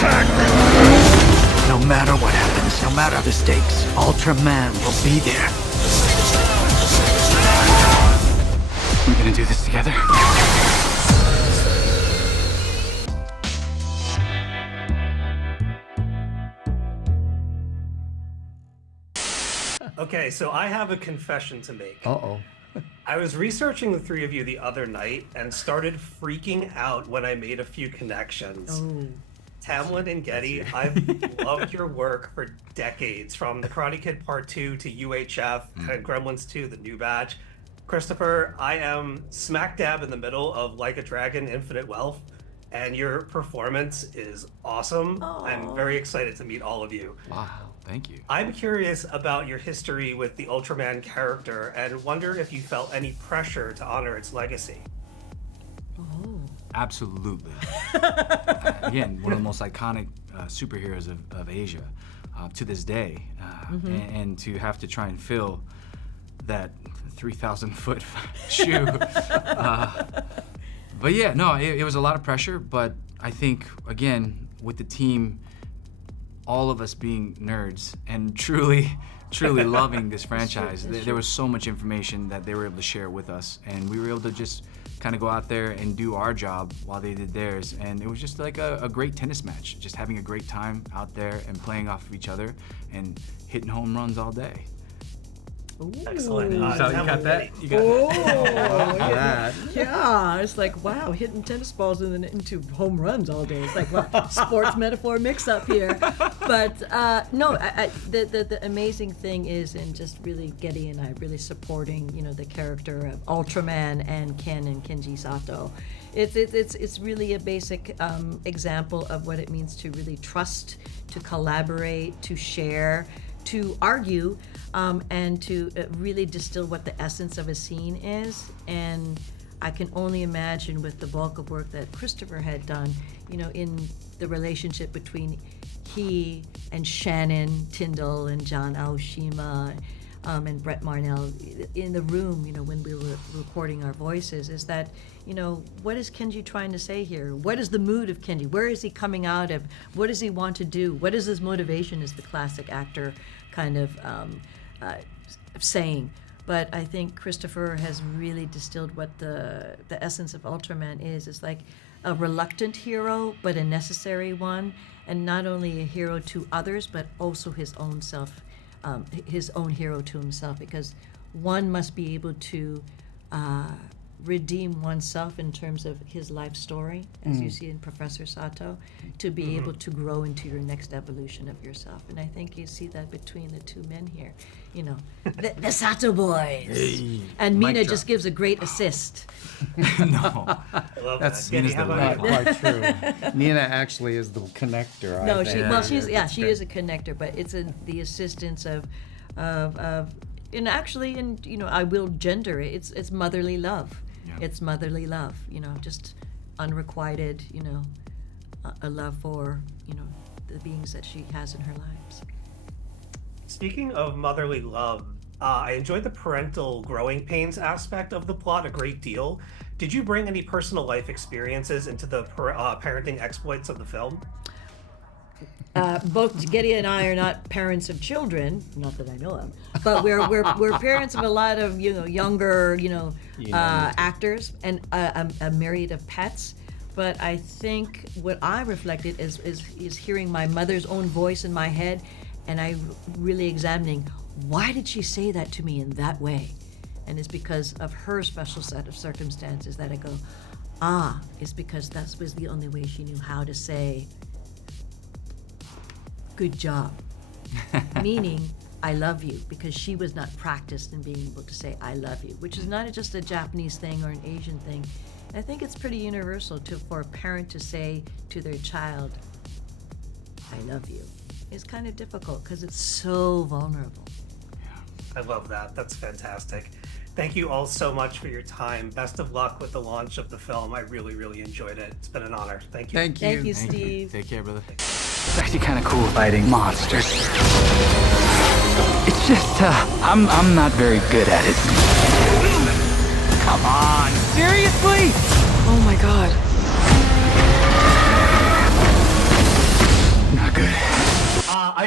attack! No matter what happens, no matter the stakes, Ultraman will be there. We're gonna do this together. Okay, so I have a confession to make. Uh-oh. I was researching the three of you the other night and started freaking out when I made a few connections. Oh. Tamlyn and Gedde, I've loved your work for decades, from The Karate Kid Part 2 to UHF and Gremlins 2, the new batch. Christopher, I am smack dab in the middle of Like a Dragon, Infinite Wealth, and your performance is awesome. Aww. I'm very excited to meet all of you. Wow, thank you. I'm curious about your history with the Ultraman character and wonder if you felt any pressure to honor its legacy. Oh. Absolutely. Again, one of the most iconic superheroes of Asia to this day. And to have to try and fill that 3,000-foot shoe. But yeah, no, it was a lot of pressure, but I think, again, with the team, all of us being nerds and truly loving this franchise, there was so much information that they were able to share with us, and we were able to just kind of go out there and do our job while they did theirs. And it was just like a great tennis match, just having a great time out there and playing off of each other and hitting home runs all day. Ooh. Excellent. So you got that? You got that? Yeah, it's like, wow, hitting tennis balls into home runs all day. It's like, well, sports metaphor mix up here. But no, the amazing thing is, and just really Gedde and I really supporting, the character of Ultraman and Ken and Kenji Sato. It's really a basic example of what it means to really trust, to collaborate, to share, to argue, and to really distill what the essence of a scene is. And I can only imagine, with the bulk of work that Christopher had done, in the relationship between he and Shannon, Tindle, and John Aoshima, and Brett Marnell in the room, when we were recording our voices, is that, what is Kenji trying to say here? What is the mood of Kenji? Where is he coming out of? What does he want to do? What is his motivation, is the classic actor kind of saying. But I think Christopher has really distilled what the essence of Ultraman is. It's like a reluctant hero, but a necessary one, and not only a hero to others, but also his own self, his own hero to himself, because one must be able to redeem oneself in terms of his life story, as you see in Professor Sato, to be able to grow into your next evolution of yourself. And I think you see that between the two men here, the Sato boys. Hey, and Mina drop. just gives a great assist. No, I love that's that. Gedde, Mina's how the about lead. you? Quite true. Nina actually is the connector. No, I think. she is a connector, but it's the assistance of and actually, and I will gender it. It's motherly love. Yeah. It's motherly love. Just unrequited. A love for the beings that she has in her lives. Speaking of motherly love, I enjoyed the parental growing pains aspect of the plot a great deal. Did you bring any personal life experiences into the parenting exploits of the film? Both Gedde and I are not parents of children, not that I know of, but we're parents of a lot of younger actors, and a myriad of pets. But I think what I reflected is hearing my mother's own voice in my head, and I really examining, why did she say that to me in that way? And it's because of her special set of circumstances that I go, it's because that was the only way she knew how to say, good job. Meaning, I love you, because she was not practiced in being able to say, I love you, which is not just a Japanese thing or an Asian thing. I think it's pretty universal for a parent to say to their child, I love you. It's kind of difficult because it's so vulnerable. I love that. That's fantastic. Thank you all so much for your time. Best of luck with the launch of the film. I really, really enjoyed it. It's been an honor. Thank you. Thank you. Thank you, Steve. Take care, brother. It's actually kind of cool fighting monsters. It's just, I'm not very good at it. Come on, seriously? Oh my god.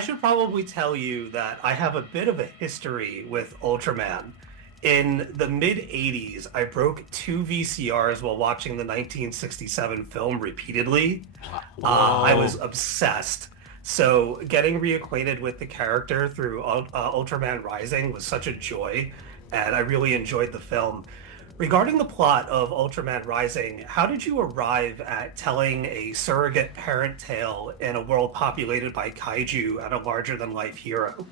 should probably tell you that I have a bit of a history with Ultraman. In the mid 80s, I broke 2 VCRs while watching the 1967 film repeatedly. I was obsessed. So getting reacquainted with the character through Ultraman Rising was such a joy, and I really enjoyed the film. Regarding the plot of Ultraman Rising, how did you arrive at telling a surrogate parent tale in a world populated by kaiju and a larger-than-life hero?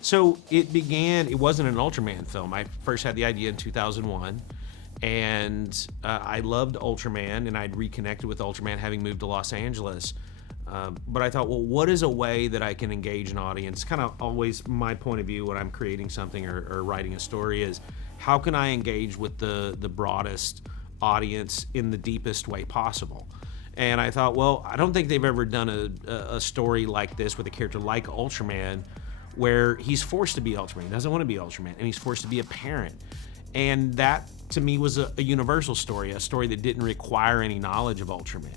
So it wasn't an Ultraman film. I first had the idea in 2001, and I loved Ultraman, and I'd reconnected with Ultraman having moved to Los Angeles. But I thought, well, what is a way that I can engage an audience? Kind of always my point of view when I'm creating something or writing a story is, how can I engage with the broadest audience in the deepest way possible? And I thought, well, I don't think they've ever done a story like this with a character like Ultraman, where he's forced to be Ultraman. He doesn't want to be Ultraman, and he's forced to be a parent. And that, to me, was a universal story, a story that didn't require any knowledge of Ultraman.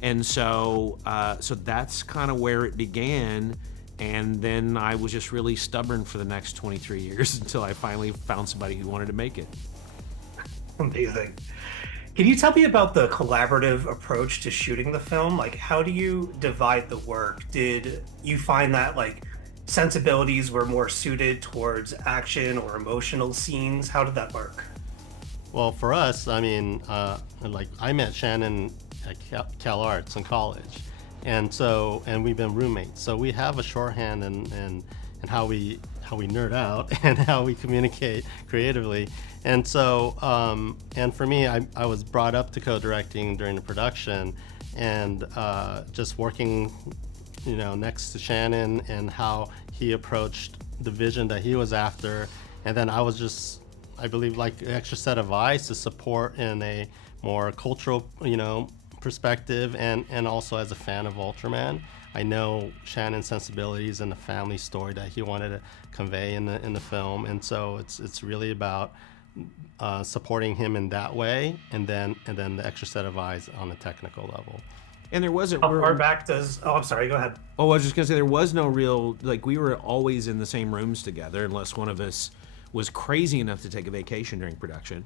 And so that's kind of where it began. And then I was just really stubborn for the next 23 years until I finally found somebody who wanted to make it. Amazing. Can you tell me about the collaborative approach to shooting the film? Like, how do you divide the work? Did you find that, like, sensibilities were more suited towards action or emotional scenes? How did that work? Well, for us, I mean, like, I met Shannon at Cal Arts in college. And we've been roommates, so we have a shorthand and how we nerd out and how we communicate creatively. And so and for me, I was brought up to co-directing during the production, and just working, next to Shannon and how he approached the vision that he was after. And then I was just, I believe, like an extra set of eyes to support in a more cultural, perspective, and also as a fan of Ultraman. I know Shannon's sensibilities and the family story that he wanted to convey in the film, and so it's really about supporting him in that way, and then the extra set of eyes on the technical level. And there wasn't. How far back does? Oh, I'm sorry. Go ahead. Oh, I was just gonna say there was no real, like, we were always in the same rooms together unless one of us was crazy enough to take a vacation during production.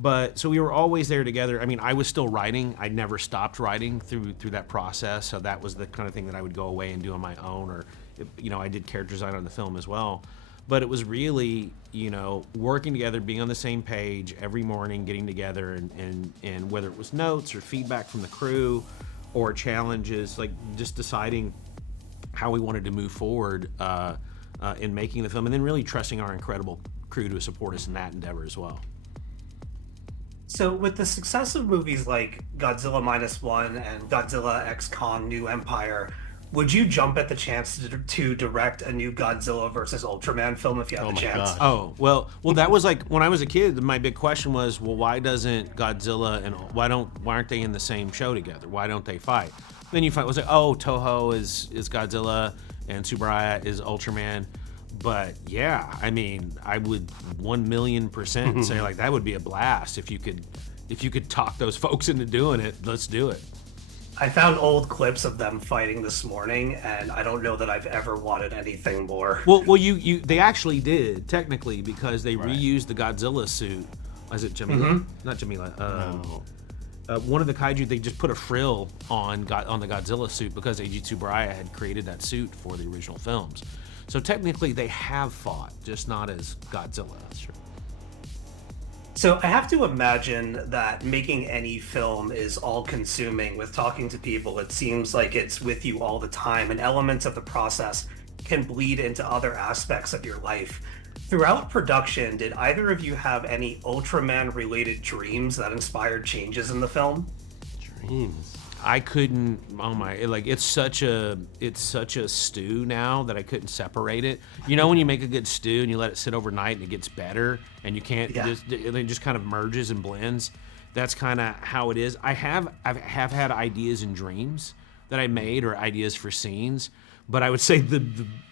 But so we were always there together. I mean, I was still writing. I never stopped writing through that process. So that was the kind of thing that I would go away and do on my own, or I did character design on the film as well. But it was really, working together, being on the same page every morning, getting together, and whether it was notes or feedback from the crew or challenges, like just deciding how we wanted to move forward in making the film, and then really trusting our incredible crew to support us in that endeavor as well. So with the success of movies like Godzilla -1 and Godzilla X Kong New Empire, would you jump at the chance to direct a new Godzilla versus Ultraman film if you had the chance? gosh. Oh, well, that was like, when I was a kid, my big question was, well, why doesn't Godzilla and why aren't they in the same show together? Why don't they fight? Then you find, was like, oh, Toho is Godzilla and Tsuburaya is Ultraman. But yeah, I mean, I would 1,000,000% say, like, that would be a blast if you could talk those folks into doing it. Let's do it. I found old clips of them fighting this morning, and I don't know that I've ever wanted anything more. Well, they actually did technically, because they reused the Godzilla suit. Is it Jamila? Not Jamila. One of the kaiju, they just put a frill on the Godzilla suit because Eiji Tsuburaya had created that suit for the original films. So technically, they have fought, just not as Godzilla. That's true. So I have to imagine that making any film is all-consuming. With talking to people, it seems like it's with you all the time, and elements of the process can bleed into other aspects of your life. Throughout production, did either of you have any Ultraman-related dreams that inspired changes in the film? Dreams. I couldn't. Oh my! It's such a stew now that I couldn't separate it. When you make a good stew and you let it sit overnight and it gets better, and you can't it just kind of merges and blends. That's kind of how it is. I have had ideas and dreams that I made, or ideas for scenes, but I would say the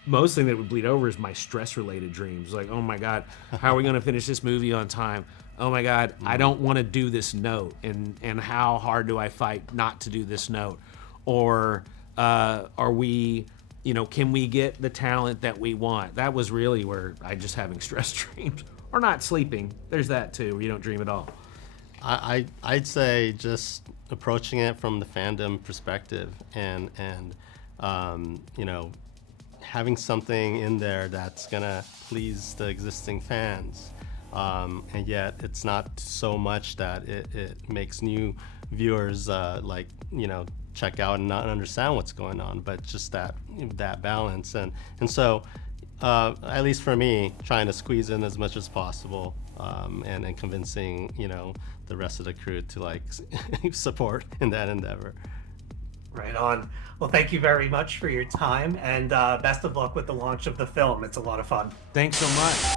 most thing that would bleed over is my stress-related dreams. Like, oh my God, how are we going to finish this movie on time? Oh my God, I don't want to do this note, and how hard do I fight not to do this note? Or are we can we get the talent that we want? That was really where I just having stress dreams or not sleeping. There's that too, where you don't dream at all. I'd say just approaching it from the fandom perspective and having something in there that's gonna please the existing fans, and yet it's not so much that it makes new viewers check out and not understand what's going on, but just that balance. And so at least for me, trying to squeeze in as much as possible, and convincing the rest of the crew to support in that endeavor. Right on. Well, thank you very much for your time, and best of luck with the launch of the film. It's a lot of fun. Thanks so much.